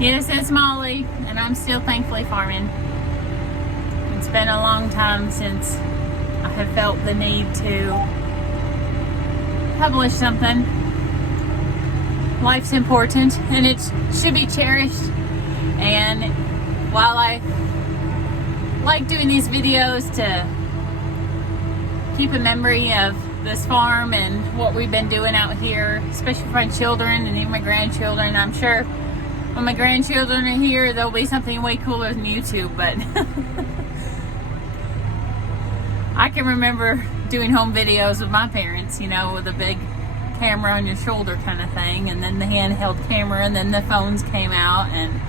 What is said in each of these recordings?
Yes, it's Molly, and I'm still thankfully farming. It's been a long time since I have felt the need to publish something. Life's important, and it should be cherished. And while I like doing these videos to keep a memory of this farm and what we've been doing out here, especially for my children and even my grandchildren, I'm sure when my grandchildren are here, there'll be something way cooler than YouTube, but I can remember doing home videos with my parents, you know, with a big camera on your shoulder kind of thing, and then the handheld camera, and then the phones came out, and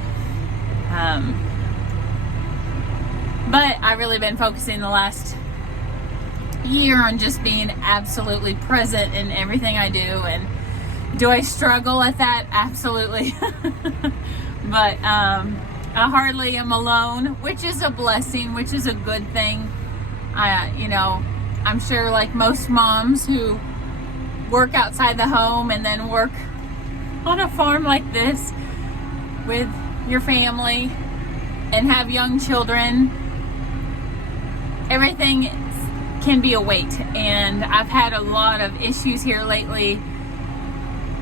but I've really been focusing the last year on just being absolutely present in everything I do. And do I struggle at that? Absolutely. But I hardly am alone, which is a blessing, which is a good thing. You know, I'm sure like most moms who work outside the home and then work on a farm like this with your family and have young children, everything can be a weight. And I've had a lot of issues here lately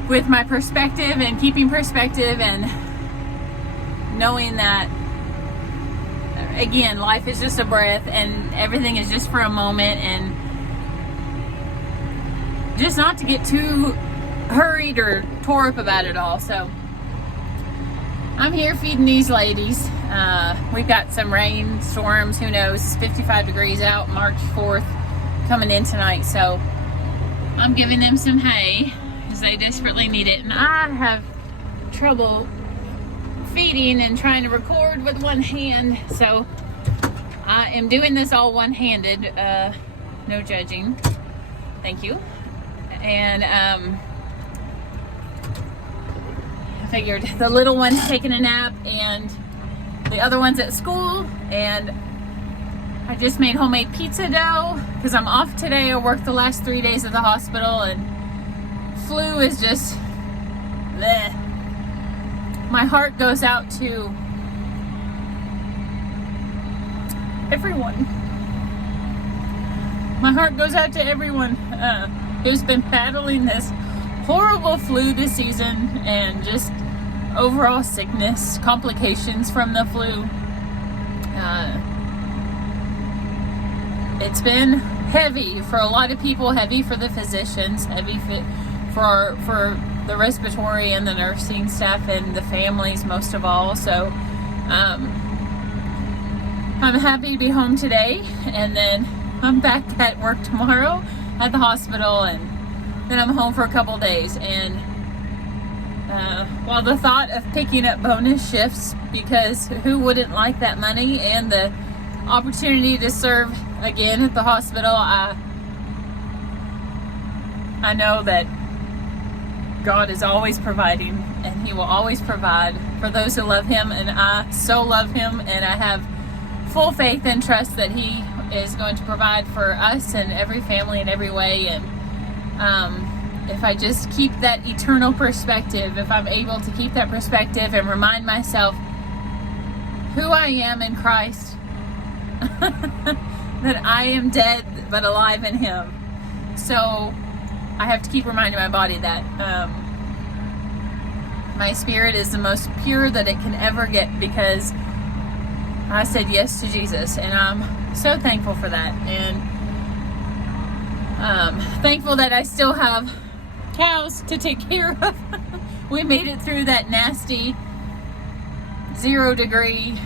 with my perspective and keeping perspective and knowing that, again, life is just a breath and everything is just for a moment, and just not to get too hurried or tore up about it all. So I'm here feeding these ladies. We've got some rain, storms, who knows. It's 55 degrees out, March 4th coming in tonight. So I'm giving them some hay because they desperately need it. And I have trouble feeding and trying to record with one hand. So I am doing this all one-handed. No judging. Thank you. And I figured the little one's taking a nap and the other one's at school, and I just made homemade pizza dough because I'm off today. I worked the last 3 days at the hospital, and flu is just bleh. My heart goes out to everyone. My heart goes out to everyone who's been battling this horrible flu this season, and just overall sickness, complications from the flu. It's been heavy for a lot of people, heavy for the physicians, heavy for the respiratory and the nursing staff and the families most of all. So I'm happy to be home today, and then I'm back at work tomorrow at the hospital, and then I'm home for a couple days. And while the thought of picking up bonus shifts, because who wouldn't like that money and the opportunity to serve again at the hospital, I know that God is always providing, and He will always provide for those who love Him, and I so love Him, and I have full faith and trust that He is going to provide for us and every family in every way. And if I just keep that eternal perspective, if I'm able to keep that perspective and remind myself who I am in Christ, that I am dead but alive in Him. So I have to keep reminding my body that my spirit is the most pure that it can ever get, because I said yes to Jesus, and I'm so thankful for that. And thankful that I still have cows to take care of. We made it through that nasty 0 degree,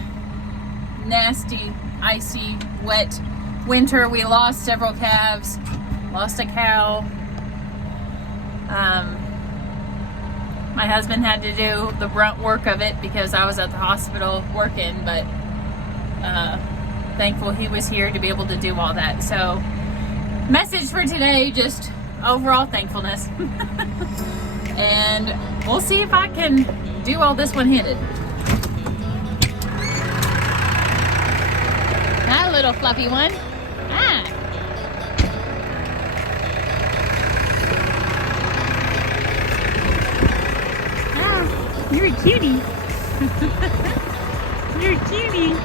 nasty, icy, wet winter. We lost several calves, lost a cow. My husband had to do the brunt work of it because I was at the hospital working, but thankful he was here to be able to do all that. So message for today, just overall thankfulness. And we'll see if I can do all this one-handed. Hi, little fluffy one. Ah. You're a cutie. You're cutie.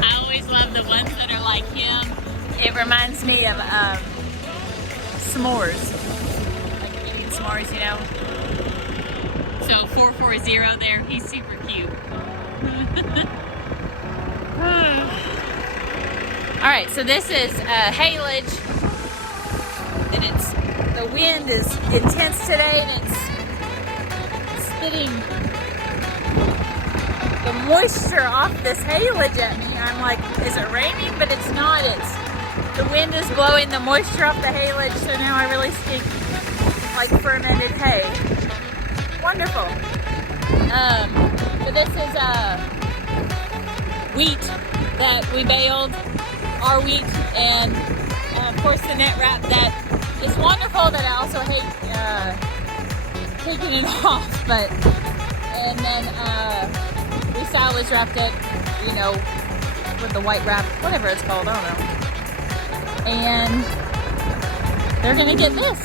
I always love the ones that are like him. It reminds me of s'mores. Like you're eating s'mores, you know? So 440 there, he's super cute. Alright, so this is haylage. And the wind is intense today and it's spitting the moisture off this haylage at me. I'm like, is it raining? But it's not. The wind is blowing the moisture off the haylage, so now I really stink like fermented hay. Wonderful. So this is wheat that we baled, our wheat, and of course the net wrap that is wonderful that I also hate taking it off, but and then we silage wrapped it, you know, with the white wrap, whatever it's called, I don't know. And they're gonna get this.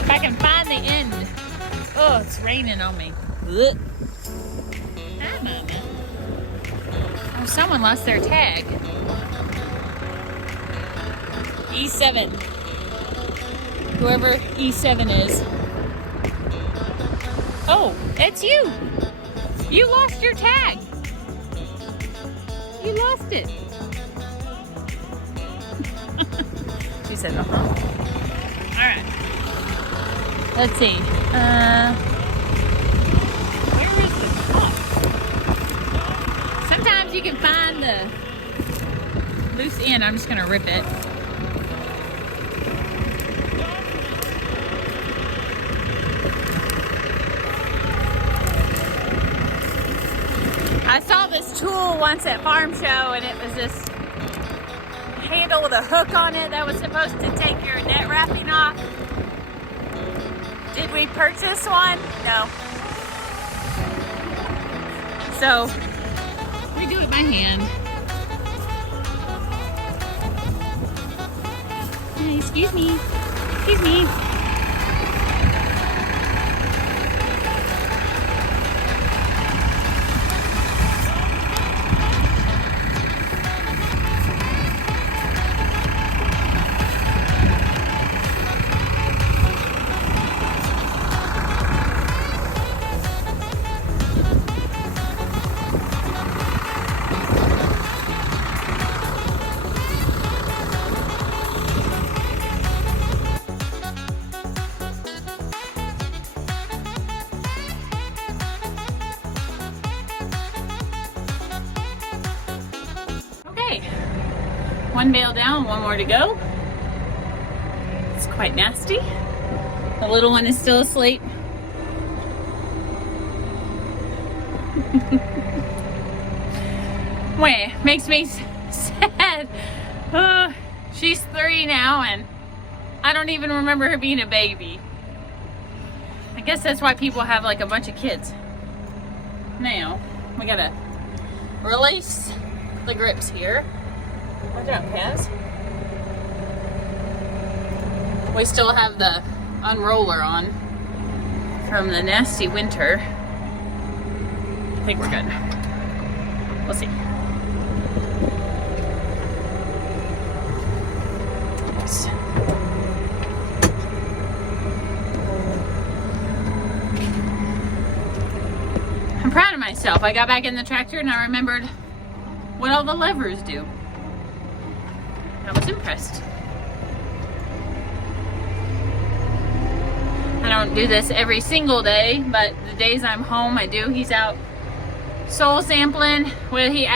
If I can find the end. Oh, it's raining on me. Ugh. Hi, Mama. Oh, someone lost their tag. E7. Whoever E7 is. Oh, it's you. You lost your tag. You lost it. She said, uh-huh. All right. Let's see. Where is the top? Sometimes you can find the loose end. I'm just gonna rip it. I saw this tool once at Farm Show and it was this handle with a hook on it that was supposed to take your net wrapping off. Did we purchase one? No. So, let me do it by hand. Hey, excuse me. Excuse me. One bale down, one more to go. It's quite nasty. The little one is still asleep. Wait, makes me sad. She's 3 now and I don't even remember her being a baby. I guess that's why people have like a bunch of kids. Now, we gotta release the grips here. Watch out, Kaz. We still have the unroller on from the nasty winter. I think we're good. We'll see. Oops. I'm proud of myself. I got back in the tractor and I remembered what all the levers do. I was impressed. I don't do this every single day, but the days I'm home I do. He's out soil sampling. Well, he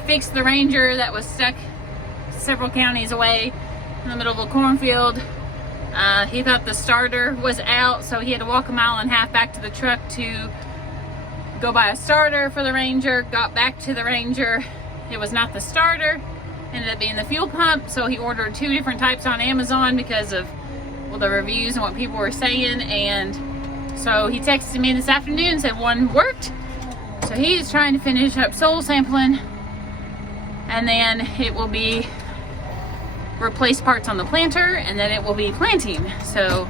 fixed the Ranger that was stuck several counties away in the middle of a cornfield. He thought the starter was out, so he had to walk 1.5 miles back to the truck to go buy a starter for the Ranger. Got back to the Ranger. It was not the starter. Ended up being the fuel pump, so he ordered 2 different types on Amazon because of, well, the reviews and what people were saying. And so he texted me this afternoon and said one worked. So he's trying to finish up soil sampling, and then it will be replace parts on the planter, and then it will be planting. So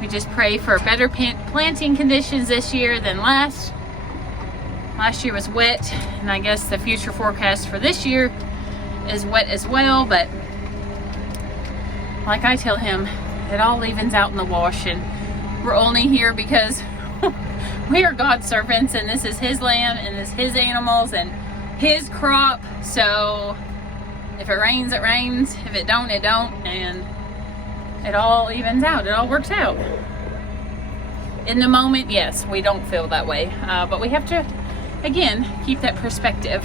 We just pray for better planting conditions this year than last. Last year was wet, and I guess the future forecast for this year is wet as well, but like I tell him, it all evens out in the wash, and we're only here because we are God's servants, and this is his land, and this is his animals, and his crop. So if it rains, it rains. If it don't, it don't, and it all evens out. It all works out. In the moment, yes, we don't feel that way, but we have to, again, keep that perspective.